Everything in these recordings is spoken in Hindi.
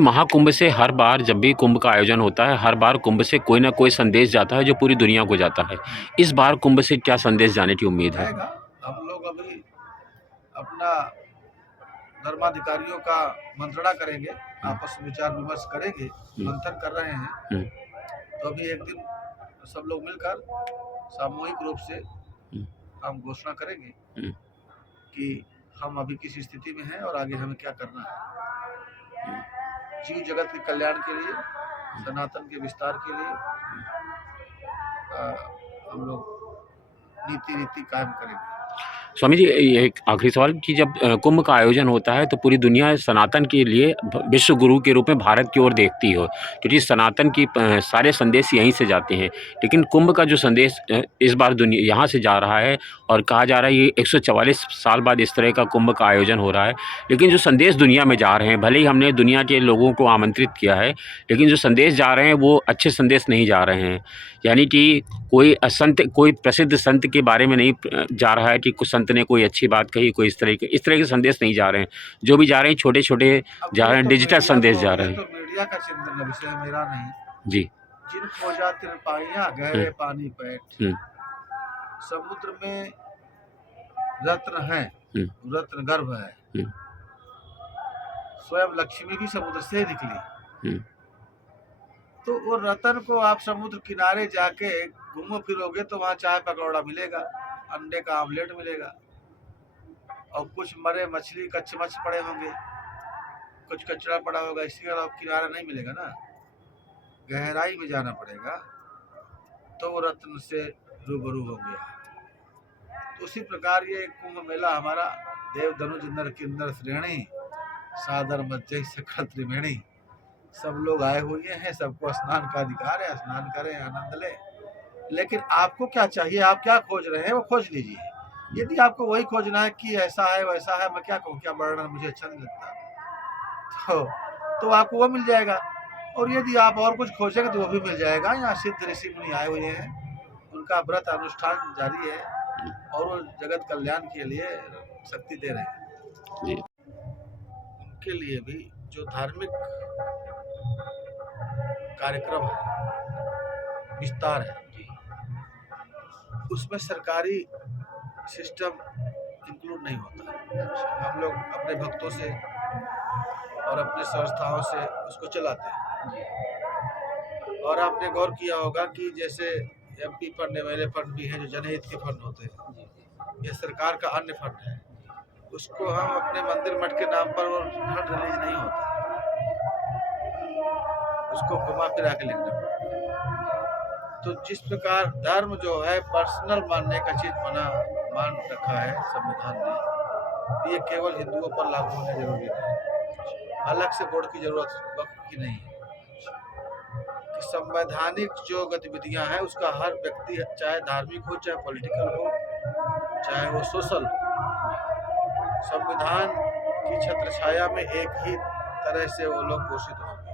महाकुंभ से हर बार जब भी कुंभ का आयोजन होता है, हर बार कुंभ से कोई ना कोई संदेश जाता है जो पूरी दुनिया को जाता है। इस बार कुंभ से क्या संदेश जाने की उम्मीद है? जाएगा। हम लोग अभी अपना धर्माधिकारियों का मंत्रणा करेंगे, आपस में विचार विमर्श करेंगे, मंथन कर रहे हैं। तो अभी एक दिन सब लोग मिलकर सामूहिक रूप से हम घोषणा करेंगे कि हम अभी किस स्थिति में हैं और आगे हमें क्या करना है। जीव जगत के कल्याण के लिए, सनातन के विस्तार के लिए हम लोग नीति कायम करेंगे। स्वामी जी, ये एक आखिरी सवाल कि जब कुंभ का आयोजन होता है तो पूरी दुनिया सनातन के लिए विश्व गुरु के रूप में भारत की ओर देखती हो, क्योंकि सनातन की सारे संदेश यहीं से जाते हैं। लेकिन कुंभ का जो संदेश इस बार दुनिया यहाँ से जा रहा है और कहा जा रहा है ये 144 साल बाद इस तरह का कुंभ का आयोजन हो रहा है। लेकिन जो संदेश दुनिया में जा रहे हैं, भले ही हमने दुनिया के लोगों को आमंत्रित किया है, लेकिन जो संदेश जा रहे हैं वो अच्छे संदेश नहीं जा रहे हैं। यानी कि कोई कोई प्रसिद्ध संत के बारे में नहीं जा रहा है कि कुछ संत ने कोई अच्छी बात कही, कोई इस तरह के संदेश नहीं जा रहे हैं। जो भी जा रहे हैं छोटे-छोटे जा रहे हैं, डिजिटल संदेश जा रहे हैं। तो मीडिया का चिंतन विषय मेरा नहीं। जी। जिन खोजा तिरपाइयां गहरे पानी पैठ, समुद्र में रत्न है, रत्न गर्भ है। स्वयं लक्ष्मी भी समुद्र से निकली। तो वो रतन को आप समुद्र किनारे जाके घूमो फिरोगे तो वहाँ चाय पकौड़ा मिलेगा, अंडे का आमलेट मिलेगा और कुछ मरे मछली कच्चे पड़े होंगे, कुछ कचरा पड़ा होगा। इसके अलावा किनारा नहीं मिलेगा ना, गहराई में जाना पड़ेगा तो वो रत्न से रूबरू होंगे। तो उसी प्रकार ये कुंभ मेला हमारा देव धनुज नर किन्नर श्रेणी सादर मज्जय सखर त्रिवेणी, सब लोग आए हुए हैं, सबको स्नान का अधिकार है, स्नान करें, आनंद लें। लेकिन आपको क्या चाहिए, आप क्या खोज रहे हैं वो खोज लीजिए। यदि आपको वही खोजना है कि ऐसा है वैसा है, मैं क्या कहूँ, क्या वर्णन, मुझे अच्छा नहीं लगता, तो आपको वो मिल जाएगा। और यदि आप और कुछ खोजेंगे तो वो भी मिल जाएगा। यहाँ सिद्ध ऋषि मुनि आए हुए हैं, उनका व्रत अनुष्ठान जारी है और वो जगत कल्याण के लिए शक्ति दे रहे हैं। उनके लिए भी जो धार्मिक कार्यक्रम है, विस्तार है, उसमें सरकारी सिस्टम इंक्लूड नहीं होता। हम लोग अपने भक्तों से और अपने संस्थाओं से उसको चलाते हैं। और आपने गौर किया होगा कि जैसे एमपी फंड, एमएलए फंड भी हैं जो जनहित के फंड होते हैं, ये सरकार का अन्य फंड है, उसको हम अपने मंदिर मठ के नाम पर वो फंड रिलीज नहीं होता, उसको घुमा फिरा के लिखना पड़ता है। तो जिस प्रकार धर्म जो है पर्सनल मानने का चीज मान रखा है संविधान ने, ये केवल हिंदुओं पर लागू होने जरूरी है, अलग से बोर्ड की जरूरत वक्त की नहीं है। कि संवैधानिक जो गतिविधियां हैं उसका हर व्यक्ति, चाहे धार्मिक हो, चाहे पॉलिटिकल हो, चाहे वो सोशल, संविधान की छत्र छाया में एक ही तरह से वो लोग घोषित होंगे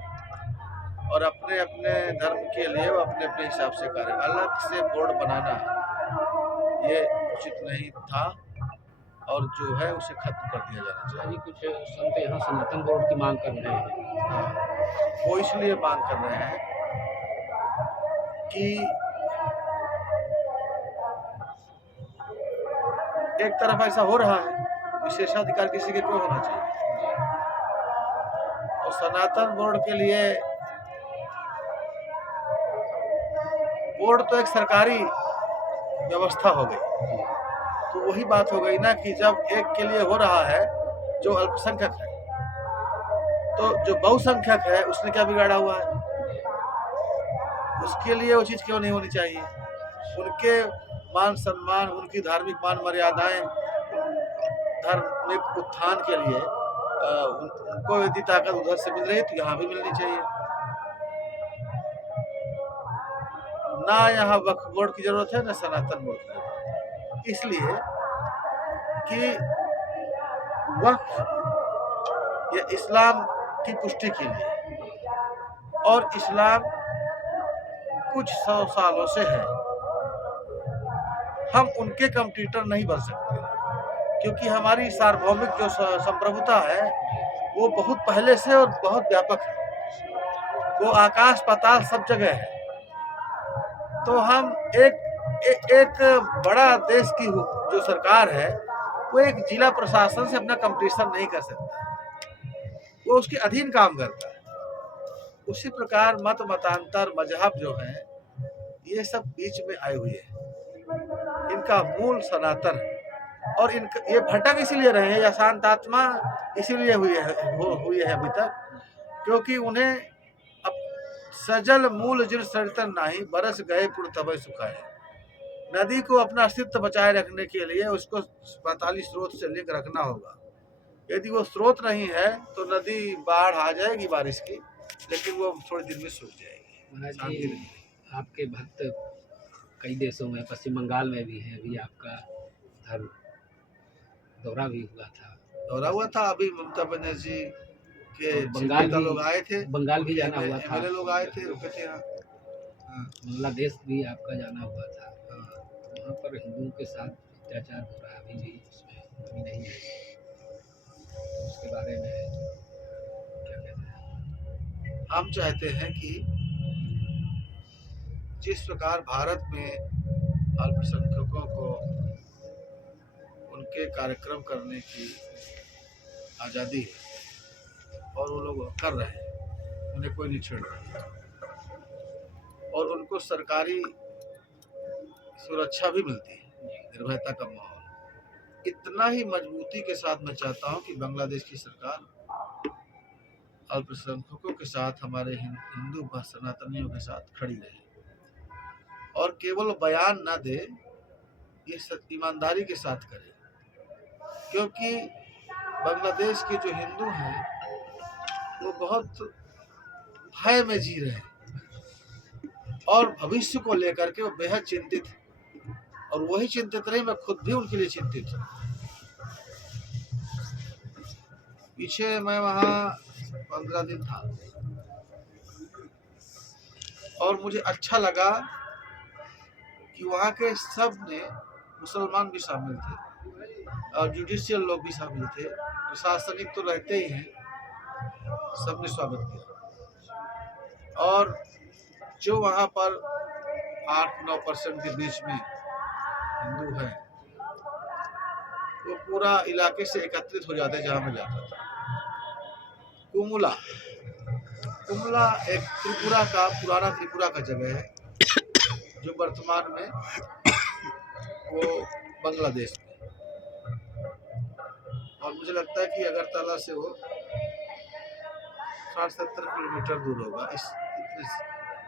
और अपने अपने धर्म के लिए वो अपने अपने हिसाब से कार्य। अलग से बोर्ड बनाना ये उचित नहीं था और जो है उसे खत्म कर दिया जाना चाहिए। कुछ संत यहाँ सनातन बोर्ड की मांग कर रहे हैं। हाँ, वो इसलिए मांग कर रहे हैं कि एक तरफ ऐसा हो रहा है, विशेषाधिकार किसी के क्यों होना चाहिए। और सनातन बोर्ड के लिए, बोर्ड तो एक सरकारी व्यवस्था हो गई, तो वही बात हो गई ना कि जब एक के लिए हो रहा है जो अल्पसंख्यक है, तो जो बहुसंख्यक है उसने क्या बिगाड़ा हुआ है, उसके लिए वो चीज क्यों नहीं होनी चाहिए। उनके मान सम्मान, उनकी धार्मिक मान मर्यादाएं, धार्मिक उत्थान के लिए उनको यदि ताकत उधर से मिल रही है तो यहाँ भी मिलनी चाहिए ना। यहाँ वक्फ बोर्ड की जरूरत है ना सनातन बोर्ड की जरूरत है, इसलिए कि वक्फ ये इस्लाम की पुष्टि के लिए, और इस्लाम कुछ 100 सालों से है, हम उनके कंप्यूटर नहीं बन सकते, क्योंकि हमारी सार्वभौमिक जो संप्रभुता है वो बहुत पहले से और बहुत व्यापक है, वो आकाश पाताल सब जगह है। तो हम एक बड़ा देश की जो सरकार है वो एक जिला प्रशासन से अपना कंपटीशन नहीं कर सकता, वो उसके अधीन काम करता है। उसी प्रकार मत मतांतर मजहब जो है ये सब बीच में आए हुए हैं, इनका मूल सनातन है। और इनका ये भटक इसीलिए रहे हैं या शांत आत्मा इसीलिए हुई है अभी तक, क्योंकि उन्हें अब सजल मूल जिन सरितन नाही बरस गए पुर तबे सुखाए। नदी को अपना अस्तित्व बचाए रखने के लिए उसको पाताली स्रोत से लिंक रखना होगा। यदि वो स्रोत नहीं है तो नदी बाढ़ आ जाएगी बारिश की, लेकिन वो थोड़े दिन में सूख जाएगी। महाराज जी, आपके भक्त कई देशों में, पश्चिम बंगाल में भी है, अभी आपका उधर दौरा भी हुआ था। अभी ममता बनर्जी के बंगाल भी लोग आए थे, बंगाल भी जाना हुआ था, एमएलए लोग आए थे, रुके थे यहाँ। बांग्लादेश भी आपका जाना हुआ था। वहाँ पर हिंदुओं के साथ अत्याचार हो रहा है, अभी भी उसमें कमी नहीं है, उसके बारे में क्या कहते हैं? हम चाहते हैं कि जिस प्रकार भारत में अल्पसंख्यकों को उनके कार्यक्रम करने की आज़ादी है और वो लोग कर रहे हैं, उन्हें कोई नहीं छेड़ रहा, और उनको सरकारी सुरक्षा भी मिलती है, निर्भयता का माहौल। इतना ही मजबूती के साथ मैं चाहता हूं कि बांग्लादेश की सरकार अल्पसंख्यकों के साथ, हमारे हिंदू सनातनियों के साथ खड़ी रहे और केवल बयान ना दे, ये ईमानदारी के साथ करे। क्योंकि बांग्लादेश के जो हिंदू हैं वो बहुत भय में जी रहे हैं और भविष्य को लेकर के वो बेहद चिंतित है, और वही चिंतित रहे, मैं खुद भी उनके लिए चिंतित हूँ। पीछे मैं वहाँ 15 दिन था और मुझे अच्छा लगा कि वहाँ के सब ने, मुसलमान भी शामिल थे और जुडिशियल लोग भी शामिल थे, प्रशासनिक तो रहते ही हैं, सबने स्वागत किया। और जो वहाँ पर 8-9% के बीच में हिंदू हैं, वो पूरा इलाके से एकत्रित हो जाते जहाँ मैं जाता था। कुमुला एक त्रिपुरा का, पुराना त्रिपुरा का जगह है, जो वर्तमान में वो बांग्लादेश में, और मुझे लगता है कि अगरतला से वो 60-70 किलोमीटर दूर होगा,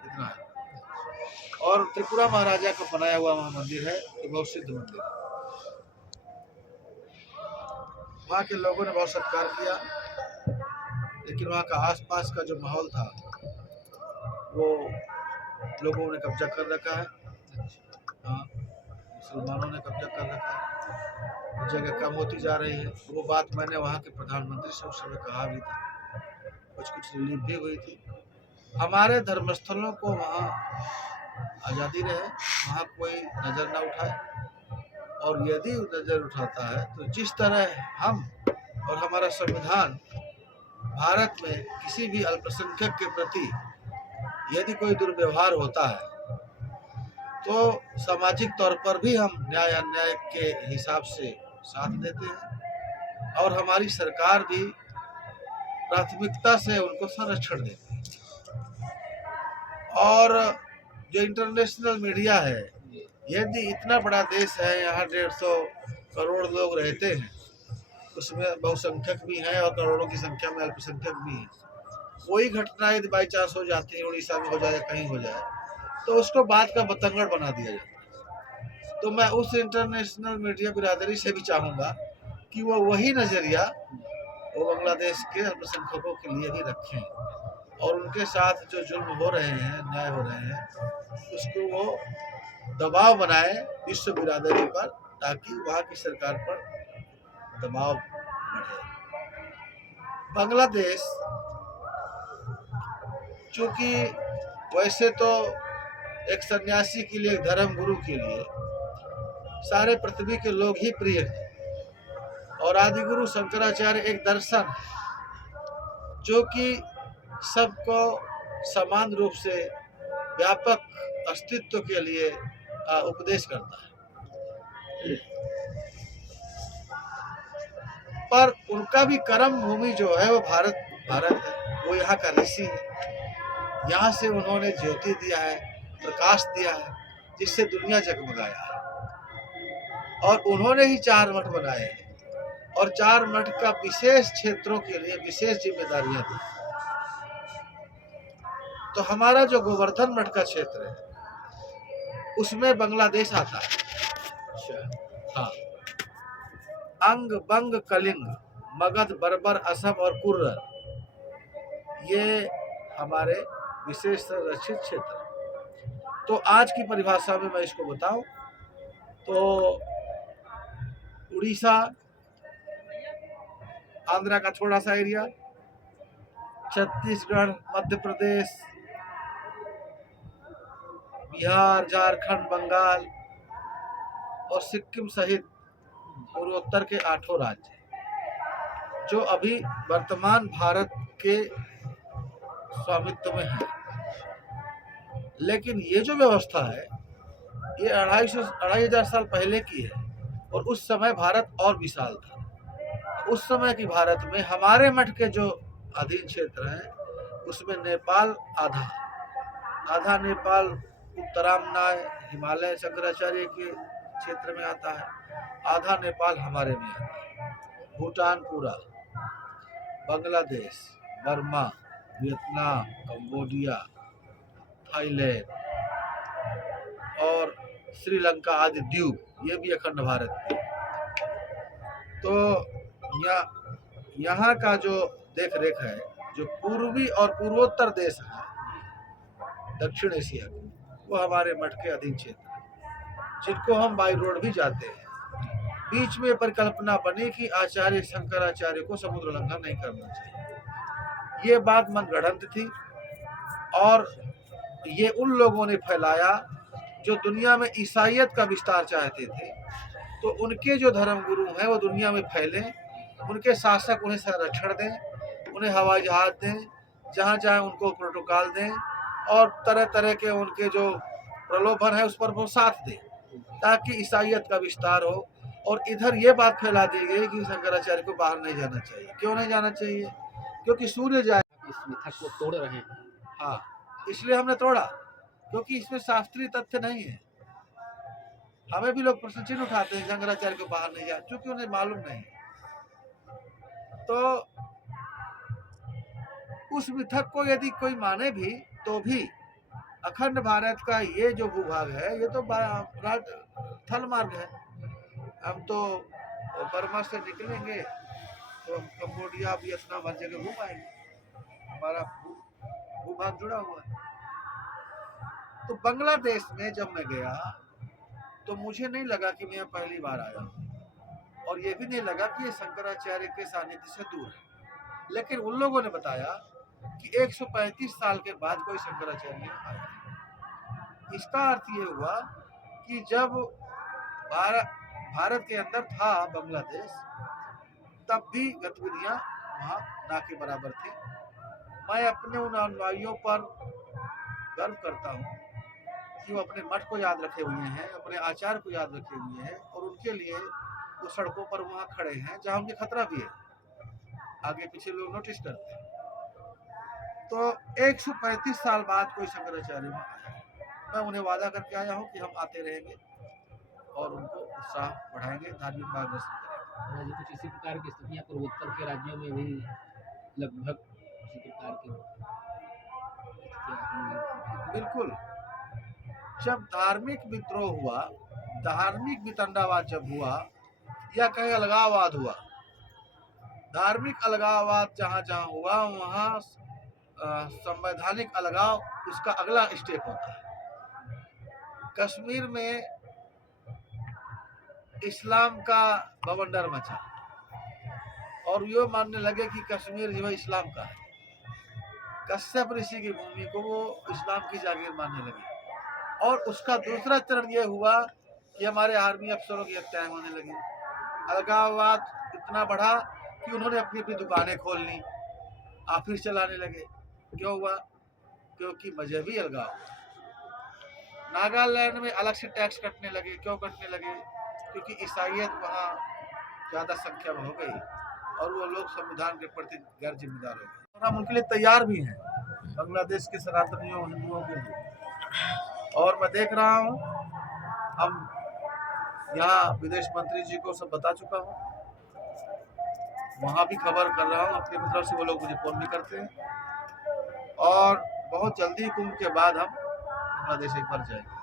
इतना है। और त्रिपुरा महाराजा का बनाया हुआ वहाँ मंदिर है, तो बहुत सिद्ध मंदिर है। वहाँ के लोगों ने बहुत सत्कार किया, लेकिन वहाँ का आसपास का जो माहौल था वो लोगों ने कब्जा कर रखा है। हाँ, मुसलमानों ने कब्जा कर रखा है, जगह कम होती जा रही है। वो बात मैंने वहाँ के प्रधानमंत्री से उस समय कहा भी था, कुछ रिलीफ भी हुई थी। हमारे धर्मस्थलों को वहाँ आज़ादी रहे, वहाँ कोई नज़र ना उठाए, और यदि नज़र उठाता है तो जिस तरह हम और हमारा संविधान भारत में किसी भी अल्पसंख्यक के प्रति यदि कोई दुर्व्यवहार होता है तो सामाजिक तौर पर भी हम न्याय अन्याय के हिसाब से साथ देते हैं, और हमारी सरकार भी प्राथमिकता से उनको संरक्षण देती है। और जो इंटरनेशनल मीडिया है, यदि इतना बड़ा देश है, यहाँ 150 करोड़ लोग रहते हैं, उसमें बहुसंख्यक भी हैं और करोड़ों की संख्या में अल्पसंख्यक भी हैं, कोई घटना यदि बाई चांस हो जाती है, उड़ीसा में हो जाए, कहीं हो जाए, तो उसको बात का बतंगड़ बना दिया जाता है। तो मैं उस इंटरनेशनल मीडिया बिरादरी से भी चाहूँगा कि वो वही नज़रिया वो बांग्लादेश के अल्पसंख्यकों के लिए भी रखें, और उनके साथ जो जुल्म हो रहे हैं, अन्याय हो रहे हैं, उसको वो दबाव बनाए विश्व बिरादरी पर, ताकि वहाँ की सरकार पर दबाव बढ़े। बांग्लादेश चूँकि वैसे तो एक सन्यासी के लिए, धर्म गुरु के लिए सारे पृथ्वी के लोग ही प्रिय हैं, और आदिगुरु शंकराचार्य एक दर्शन, जो कि सबको समान रूप से व्यापक अस्तित्व के लिए उपदेश करता है। पर उनका भी कर्म भूमि जो है वो भारत है, वो यहाँ का ऋषि है। यहाँ से उन्होंने ज्योति दिया है, प्रकाश दिया है, जिससे दुनिया जगमगाया है। और उन्होंने ही 4 मठ बनाए हैं और 4 मठ का विशेष क्षेत्रों के लिए विशेष जिम्मेदारियां दी। तो हमारा जो गोवर्धन मठ का क्षेत्र है उसमें बांग्लादेश आता है। अच्छा। हाँ, अंग, बंग, कलिंग, मगध, बर्बर, असम और कुर्र, ये हमारे विशेष संरक्षित क्षेत्र है। तो आज की परिभाषा में मैं इसको बताऊं तो उड़ीसा, आंध्रा का थोड़ा सा एरिया, छत्तीसगढ़, मध्य प्रदेश, बिहार, झारखंड, बंगाल और सिक्किम सहित पूर्वोत्तर के 8 राज्य जो अभी वर्तमान भारत के स्वामित्व में है। लेकिन ये जो व्यवस्था है ये 2,500 साल पहले की है और उस समय भारत और विशाल था। उस समय की भारत में हमारे मठ के जो अधीन क्षेत्र हैं उसमें नेपाल आधा नेपाल उत्तरामनाय हिमालय शंकराचार्य के क्षेत्र में आता है, आधा नेपाल हमारे में आता है। भूटान पूरा, Bangladesh, Burma, Vietnam, Cambodia, Thailand और श्रीलंका आदि द्वीप, ये भी अखंड भारत के। तो यहाँ का जो देख रेख है, जो पूर्वी और पूर्वोत्तर देश है दक्षिण एशिया के, वो हमारे मठ के अधीन क्षेत्र है, जिनको हम बाई रोड भी जाते हैं। बीच में परिकल्पना बनी कि आचार्य शंकराचार्य को समुद्र लंघन नहीं करना चाहिए। ये बात मनगढ़ंत थी और ये उन लोगों ने फैलाया जो दुनिया में ईसाइयत का विस्तार चाहते थे। तो उनके जो धर्म गुरु हैं वो दुनिया में फैले, उनके शासक उन्हें संरक्षण दें, उन्हें हवाई जहाज दें, जहाँ चाहे उनको प्रोटोकॉल दें और तरह तरह के उनके जो प्रलोभन है उस पर वो साथ दें, ताकि ईसाइयत का विस्तार हो। और इधर ये बात फैला दी गई कि शंकराचार्य को बाहर नहीं जाना चाहिए। क्यों नहीं जाना चाहिए? क्योंकि सूर्य जाए। इस मिथक को तोड़ रहे हैं। हाँ, इसलिए हमने तोड़ा, क्योंकि इसमें शास्त्रीय तथ्य नहीं है। हमें भी लोग प्रश्न चिन्ह उठाते हैं शंकराचार्य को बाहर नहीं जाना, क्योंकि उन्हें मालूम नहीं। तो उस मिथक को यदि कोई माने भी तो भी अखंड भारत का ये जो भूभाग है ये तो थल मार्ग है। हम तो बर्मा से निकलेंगे तो हम कंबोडिया, वियतनाम हर जगह घूम आएंगे, हमारा भूभाग जुड़ा हुआ है। तो बांग्लादेश में जब मैं गया तो मुझे नहीं लगा कि मैं पहली बार आया हूँ और ये भी नहीं लगा कि ये शंकराचार्य के सानिध्य से दूर है। लेकिन उन लोगों ने बताया कि 135 साल के बाद कोई शंकराचार्य आया। इसका अर्थ ये हुआ कि जब भारत के अंदर था बांग्लादेश, तब भी गतिविधियां वहाँ ना के बराबर थी। मैं अपने उन अनुयायियों पर गर्व करता हूँ कि वो अपने मठ को याद रखे हुए हैं, अपने आचार्य को याद रखे हुए हैं और उनके लिए वो सड़कों पर वहाँ खड़े हैं जहाँ उनके खतरा भी है, आगे पीछे लोग नोटिस करते हैं। तो 135 साल बाद कोई शंकराचार्य वहाँ आया। मैं उन्हें वादा करके आया हूँ कि हम आते रहेंगे और उनको उत्साह बढ़ाएंगे, धार्मिक मार्गदर्शन करेंगे। कुछ इसी प्रकार की स्थितियाँ पूर्वोत्तर के राज्यों में भी लगभग इसी प्रकार की बिल्कुल। जब धार्मिक विद्रोह हुआ, धार्मिक वितंडावाद जब हुआ या कहीं अलगाववाद हुआ, धार्मिक अलगाववाद जहाँ जहाँ हुआ वहाँ संवैधानिक अलगाव उसका अगला स्टेप होता है। कश्मीर में इस्लाम का बवंडर मचा और ये मानने लगे कि कश्मीर जो है इस्लाम का है। कश्यप ऋषि की भूमि को वो इस्लाम की जागीर मानने लगे। और उसका दूसरा चरण ये हुआ कि हमारे आर्मी अफसरों की हत्याएं होने लगी। अलगाववाद इतना बढ़ा कि उन्होंने अपनी अपनी दुकानें खोल ली ऑफिस चलाने लगे। क्यों हुआ? क्योंकि मजहबी अलगाव। नागालैंड में अलग से टैक्स कटने लगे। क्यों कटने लगे? क्योंकि ईसाइयत वहाँ ज़्यादा संख्या में हो गई और वो लोग संविधान के प्रति गैर जिम्मेदार हो गए। और हम उनके लिए तैयार भी हैं, बांग्लादेश के सनातनियों हिंदुओं के लिए। और मैं देख रहा हूँ, हम यहाँ विदेश मंत्री जी को सब बता चुका हूँ, वहाँ भी खबर कर रहा हूँ अपनी तरफ से, वो लोग मुझे फोन भी करते हैं। और बहुत जल्दी कुंभ के बाद हम बांग्लादेश एक बार जाएंगे।